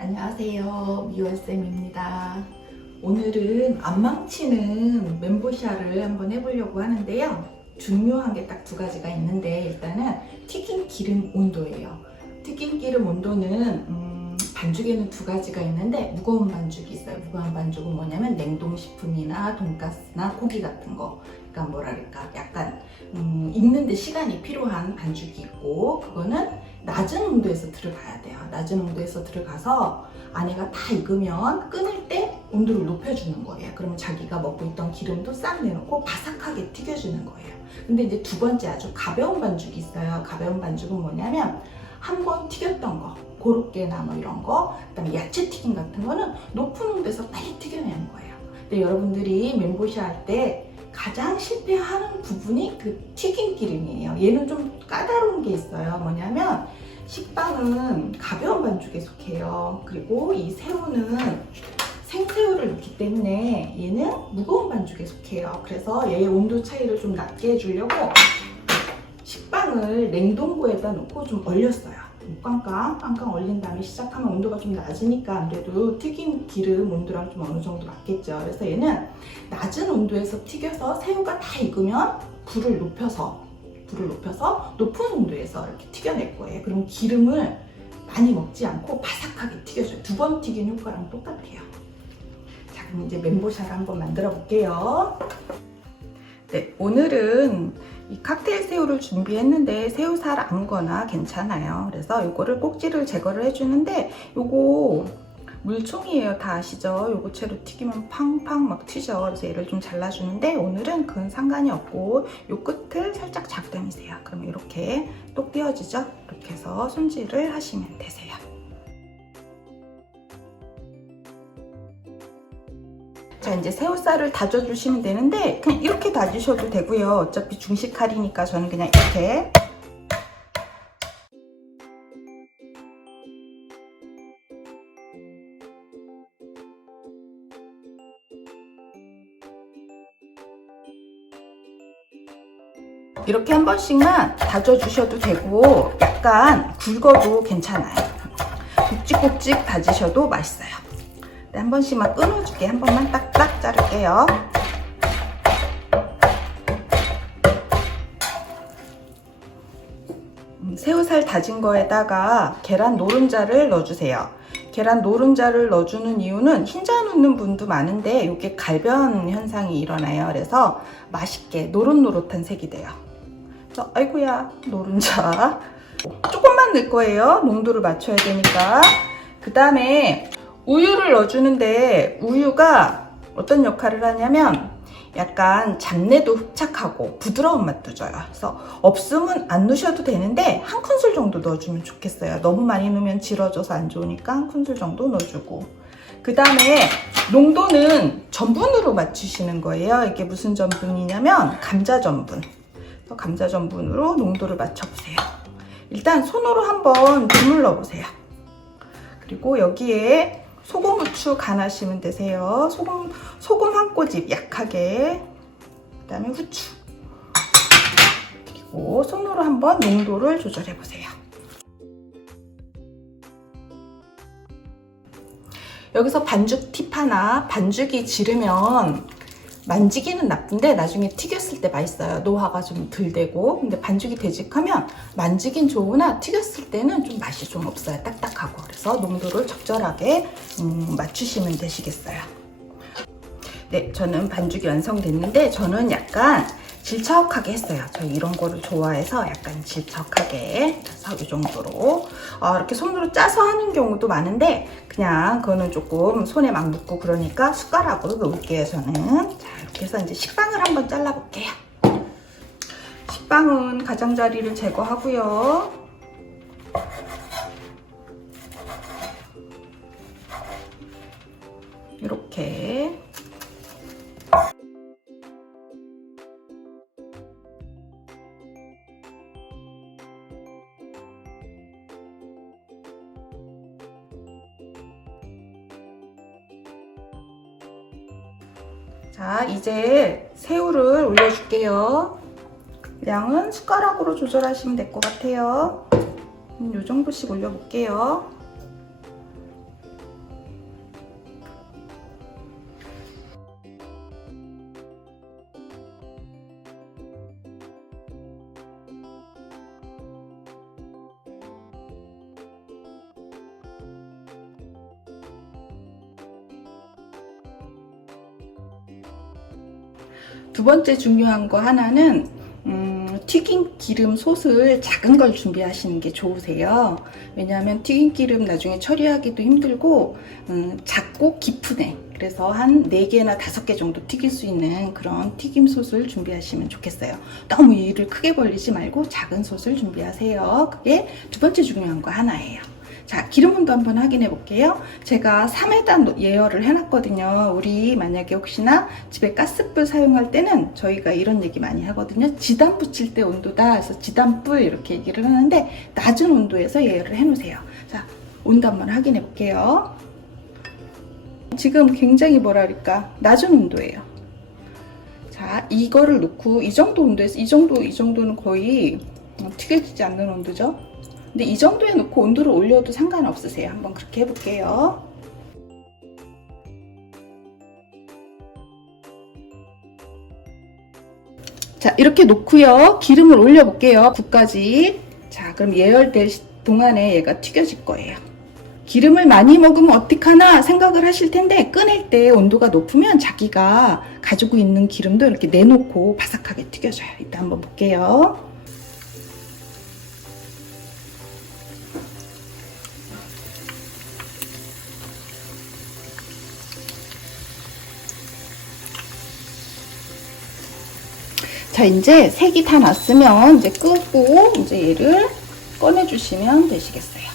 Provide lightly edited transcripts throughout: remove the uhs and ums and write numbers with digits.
안녕하세요, 미월쌤입니다. 오늘은 안 망치는 멘보샤를 한번 해보려고 하는데요. 중요한 게 딱 두 가지가 있는데, 일단은 튀긴 기름 온도예요. 튀긴 기름 온도는 반죽에는 두 가지가 있는데, 무거운 반죽이 있어요. 무거운 반죽은 뭐냐면 냉동식품이나 돈가스나 고기 같은 거, 그러니까 뭐랄까 약간 익는데 시간이 필요한 반죽이 있고, 그거는 낮은 온도에서 들어가야 돼요. 낮은 온도에서 들어가서 안에가 다 익으면 끊을 때 온도를 높여주는 거예요. 그러면 자기가 먹고 있던 기름도 싹 내놓고 바삭하게 튀겨주는 거예요. 근데 이제 두 번째 아주 가벼운 반죽이 있어요. 가벼운 반죽은 뭐냐면 한 번 튀겼던 거, 고로케나 뭐 이런 거, 그다음에 야채 튀김 같은 거는 높은 온도에서 빨리 튀겨내는 거예요. 근데 여러분들이 멘보샤 할 때 가장 실패하는 부분이 그 튀긴 기름이에요. 얘는 좀 까다로운 게 있어요. 뭐냐면 식빵은 가벼운 반죽에 속해요. 그리고 이 새우는 생새우를 넣기 때문에 얘는 무거운 반죽에 속해요. 그래서 얘의 온도 차이를 좀 낮게 해주려고 식빵을 냉동고에다 넣고 좀 얼렸어요. 깡깡 얼린 다음에 시작하면 온도가 좀 낮으니까 아무래도 튀긴 기름 온도랑 좀 어느 정도 맞겠죠. 그래서 얘는 낮은 온도에서 튀겨서 새우가 다 익으면 불을 높여서 높은 온도에서 이렇게 튀겨낼 거예요. 그럼 기름을 많이 먹지 않고 바삭하게 튀겨줘요. 두 번 튀긴 효과랑 똑같아요. 자, 그럼 이제 멘보샤를 한번 만들어 볼게요. 네, 오늘은 이 칵테일 새우를 준비했는데 새우살 아무거나 괜찮아요. 그래서 이거를 꼭지를 제거를 해주는데 요거 물총이에요. 다 아시죠? 요거 채로 튀기면 팡팡 막 튀죠. 그래서 얘를 좀 잘라주는데 오늘은 그건 상관이 없고 요 끝을 살짝 잡담이세요. 그럼 이렇게 똑 띄어지죠? 이렇게 해서 손질을 하시면 되세요. 자, 이제 새우살을 다져주시면 되는데 그냥 이렇게 다지셔도 되고요. 어차피 중식 칼이니까 저는 그냥 이렇게 이렇게 한 번씩만 다져주셔도 되고 약간 굵어도 괜찮아요. 굵직굵직 다지셔도 맛있어요. 네, 한 번씩만 끊어주게 한 번만 딱딱 자를게요. 새우살 다진 거에다가 계란 노른자를 넣어주세요. 계란 노른자를 넣어주는 이유는 흰자 넣는 분도 많은데 이게 갈변 현상이 일어나요. 그래서 맛있게 노릇노릇한 색이 돼요. 그래서 아이고야 노른자 조금만 넣을 거예요. 농도를 맞춰야 되니까. 그 다음에 우유를 넣어주는데 우유가 어떤 역할을 하냐면 약간 잡내도 흡착하고 부드러운 맛도 줘요. 그래서 없으면 안 넣으셔도 되는데 한 큰술 정도 넣어주면 좋겠어요. 너무 많이 넣으면 질어져서 안 좋으니까 한 큰술 정도 넣어주고, 그 다음에 농도는 전분으로 맞추시는 거예요. 이게 무슨 전분이냐면 감자 전분. 그래서 감자 전분으로 농도를 맞춰보세요. 일단 손으로 한번 주물러 보세요. 그리고 여기에 소금, 후추 간하시면 되세요. 소금 한 꼬집 약하게, 그 다음에 후추, 그리고 손으로 한번 농도를 조절해 보세요. 여기서 반죽 팁 하나, 반죽이 지르면 만지기는 나쁜데 나중에 튀겼을 때 맛있어요. 노화가 좀 덜 되고. 근데 반죽이 되직하면 만지긴 좋으나 튀겼을 때는 좀 맛이 좀 없어요. 딱딱하고. 그래서 농도를 적절하게 맞추시면 되시겠어요. 네, 저는 반죽이 완성됐는데 저는 약간 질척하게 했어요. 저 이런 거를 좋아해서 약간 질척하게. 그래서 이 정도로 이렇게 손으로 짜서 하는 경우도 많은데 그냥 그거는 조금 손에 막 묻고 그러니까 숟가락으로 놓을게요. 저는. 자, 이렇게 해서 이제 식빵을 한번 잘라볼게요. 식빵은 가장자리를 제거하고요. 이렇게 자, 이제 새우를 올려줄게요. 양은 숟가락으로 조절하시면 될 것 같아요. 이 정도씩 올려볼게요. 두 번째 중요한 거 하나는 튀김 기름 솥을 작은 걸 준비하시는 게 좋으세요. 왜냐하면 튀김 기름 나중에 처리하기도 힘들고 작고 깊은 애, 그래서 한 4개나 5개 정도 튀길 수 있는 그런 튀김 솥을 준비하시면 좋겠어요. 너무 일을 크게 벌리지 말고 작은 솥을 준비하세요. 그게 두 번째 중요한 거 하나예요. 자, 기름 온도 한번 확인해 볼게요. 제가 3회단 예열을 해놨거든요. 우리 만약에 혹시나 집에 가스불 사용할 때는 저희가 이런 얘기 많이 하거든요. 지단 붙일 때 온도다. 그래서 지단불 이렇게 얘기를 하는데 낮은 온도에서 예열을 해 놓으세요. 자, 온도 한번 확인해 볼게요. 지금 굉장히 뭐랄까 낮은 온도예요. 자, 이거를 놓고 이 정도 온도에서 이 정도는 거의 튀겨지지 않는 온도죠. 근데 이 정도에 놓고 온도를 올려도 상관없으세요. 한번 그렇게 해볼게요. 자, 이렇게 놓고요. 기름을 올려볼게요. 9까지. 자, 그럼 예열될 동안에 얘가 튀겨질 거예요. 기름을 많이 먹으면 어떡하나 생각을 하실 텐데 꺼낼 때 온도가 높으면 자기가 가지고 있는 기름도 이렇게 내놓고 바삭하게 튀겨져요. 이따 한번 볼게요. 자, 이제 색이 다 났으면 이제 끄고 이제 얘를 꺼내주시면 되시겠어요.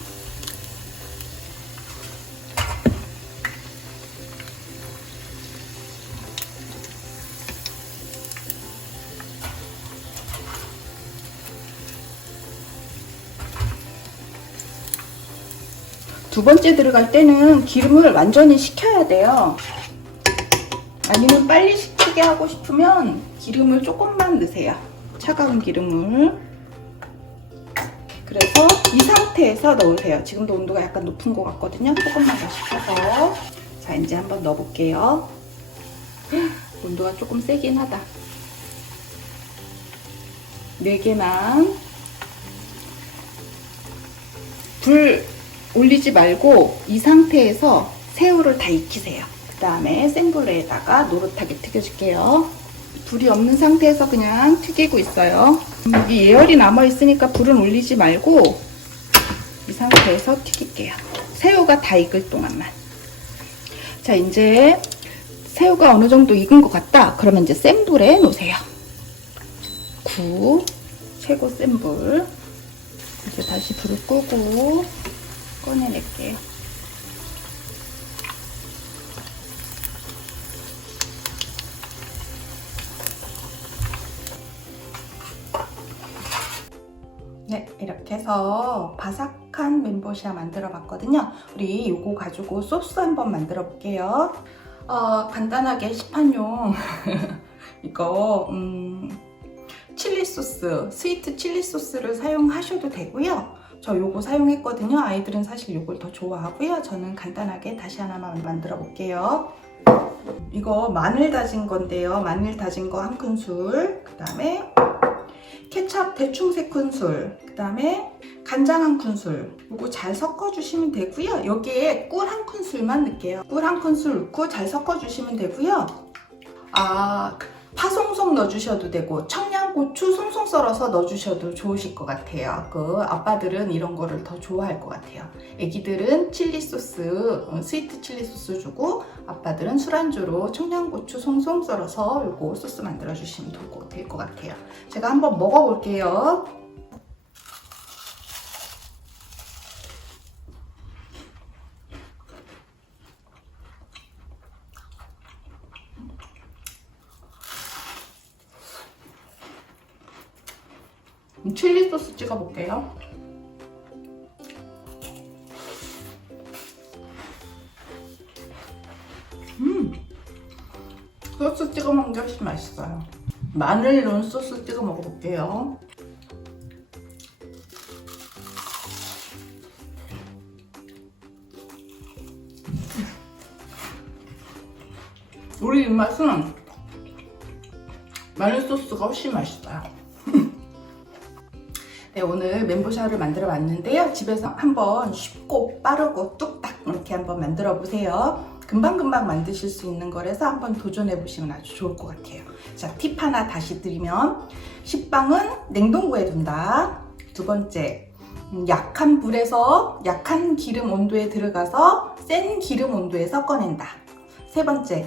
두 번째 들어갈 때는 기름을 완전히 식혀야 돼요. 아니면 빨리 식히게 하고 싶으면 기름을 조금만 넣으세요. 차가운 기름을. 그래서 이 상태에서 넣으세요. 지금도 온도가 약간 높은 것 같거든요. 조금만 더 식혀서. 자, 이제 한번 넣어볼게요. 온도가 조금 세긴 하다. 4개만. 불 올리지 말고 이 상태에서 새우를 다 익히세요. 그 다음에 센 불에다가 노릇하게 튀겨줄게요. 불이 없는 상태에서 그냥 튀기고 있어요. 이 예열이 남아있으니까 불은 올리지 말고 이 상태에서 튀길게요. 새우가 다 익을 동안만. 자, 이제 새우가 어느 정도 익은 것 같다. 그러면 이제 센 불에 놓으세요. 9, 최고 센 불. 이제 다시 불을 끄고 꺼내낼게요. 네, 이렇게 해서 바삭한 멘보샤 만들어 봤거든요. 우리 요거 가지고 소스 한번 만들어 볼게요. 간단하게 시판용 이거 칠리 소스, 스위트 칠리 소스를 사용하셔도 되고요. 저 요거 사용했거든요. 아이들은 사실 요걸 더 좋아하고요. 저는 간단하게 다시 하나만 만들어 볼게요. 이거 마늘 다진 건데요. 마늘 다진 거 1큰술, 그 다음에 케찹 대충 3큰술, 그 다음에 간장 1큰술. 요거 잘 섞어주시면 되고요. 여기에 꿀 1큰술만 넣을게요. 꿀 1큰술 넣고 잘 섞어주시면 되고요. 파 송송 넣어주셔도 되고 청양고추 송송 썰어서 넣어주셔도 좋으실 것 같아요. 아빠들은 이런 거를 더 좋아할 것 같아요. 애기들은 칠리 소스, 스위트 칠리 소스 주고 아빠들은 술안주로 청양고추 송송 썰어서 요거 소스 만들어 주시면 될 것 같아요. 제가 한번 먹어볼게요. 칠리 소스 찍어 볼게요. 소스 찍어 먹는 게 훨씬 맛있어요. 마늘 넣은 소스 찍어 먹어볼게요. 우리 입맛은 마늘 소스가 훨씬 맛있어요. 네, 오늘 멘보샤를 만들어 봤는데요. 집에서 한번 쉽고 빠르고 뚝딱 이렇게 한번 만들어 보세요. 금방금방 만드실 수 있는 거라서 한번 도전해 보시면 아주 좋을 것 같아요. 자, 팁 하나 다시 드리면, 식빵은 냉동고에 둔다. 두 번째, 약한 불에서 약한 기름 온도에 들어가서 센 기름 온도에서 꺼낸다. 세 번째,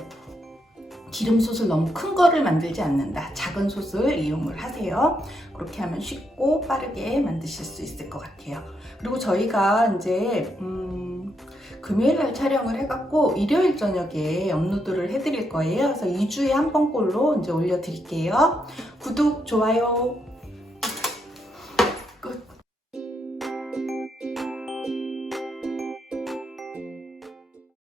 기름솥을 너무 큰 거를 만들지 않는다. 작은 솥을 이용을 하세요. 그렇게 하면 쉽고 빠르게 만드실 수 있을 것 같아요. 그리고 저희가 이제 금요일 날 촬영을 해갖고 일요일 저녁에 업로드를 해드릴 거예요. 그래서 2주에 한 번꼴로 이제 올려드릴게요. 구독, 좋아요